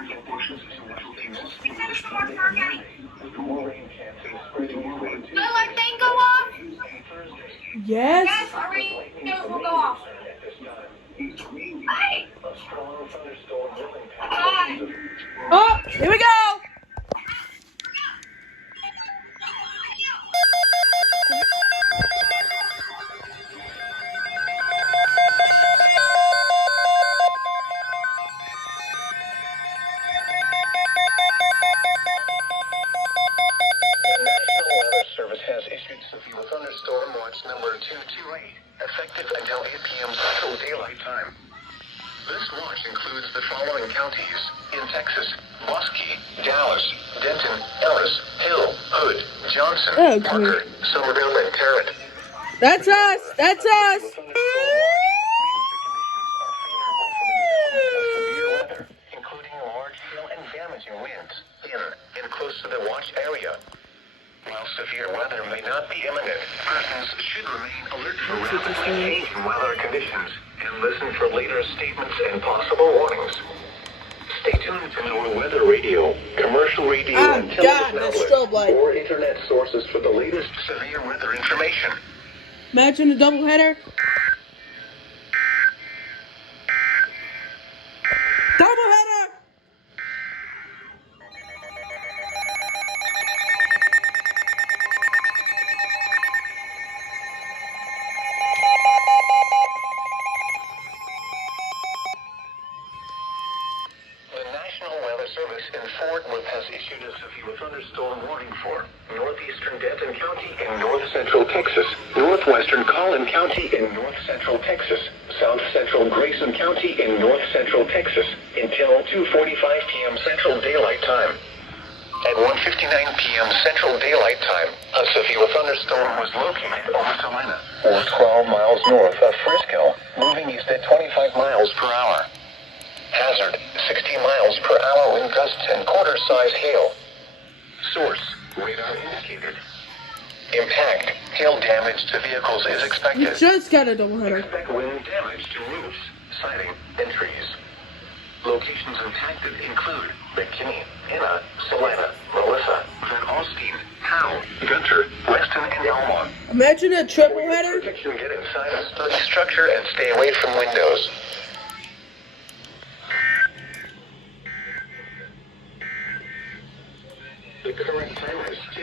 central portions which will be mostly this Friday and Monday, with more rain chances spreading your way to Did our thing go off? Yes. Yes, our radio will go off. Hey! A strong thunderstorm will impact Bye. Oh, here we go. Service has issued severe thunderstorm watch number 228, effective until 8 p.m. Central Daylight Time. This watch includes the following counties in Texas: Bosque, Dallas, Denton, Ellis, Hill, Hood, Johnson, Okay. Parker, Somerville, and Tarrant. That's us. That's us. Including large hail and damaging winds in and close to the watch area. While severe weather may not be imminent, persons should remain alert for rapidly changing weather conditions and listen for later statements and possible warnings. Stay tuned to our weather radio, commercial radio, and television that's outlets, strobe light. or internet sources for the latest severe weather information. Imagine a doubleheader. Doubleheader. The National Weather Service in Fort Worth has issued a severe thunderstorm warning for northeastern Denton County in north central Texas, northwestern Collin County in north central Texas, south central Grayson County in north central Texas until 2:45 p.m. Central Daylight Time. At 1:59 p.m. Central Daylight Time, a severe thunderstorm was located over Salina, or 12 miles north of Frisco, moving east at 25 miles per hour. Hazard, 60 miles per hour wind gusts and quarter-size hail. Source, radar indicated. Impact, hail damage to vehicles is We expected. just got a doubleheader. Expect wind damage to roofs, siding, and trees. Locations impacted include McKinney, Enna, Salina, Melissa, Van Alstine, Howe, Gunter, Weston, and Elmont. Imagine a triple header. Protection, get inside a sturdy structure and stay away from windows. The current time is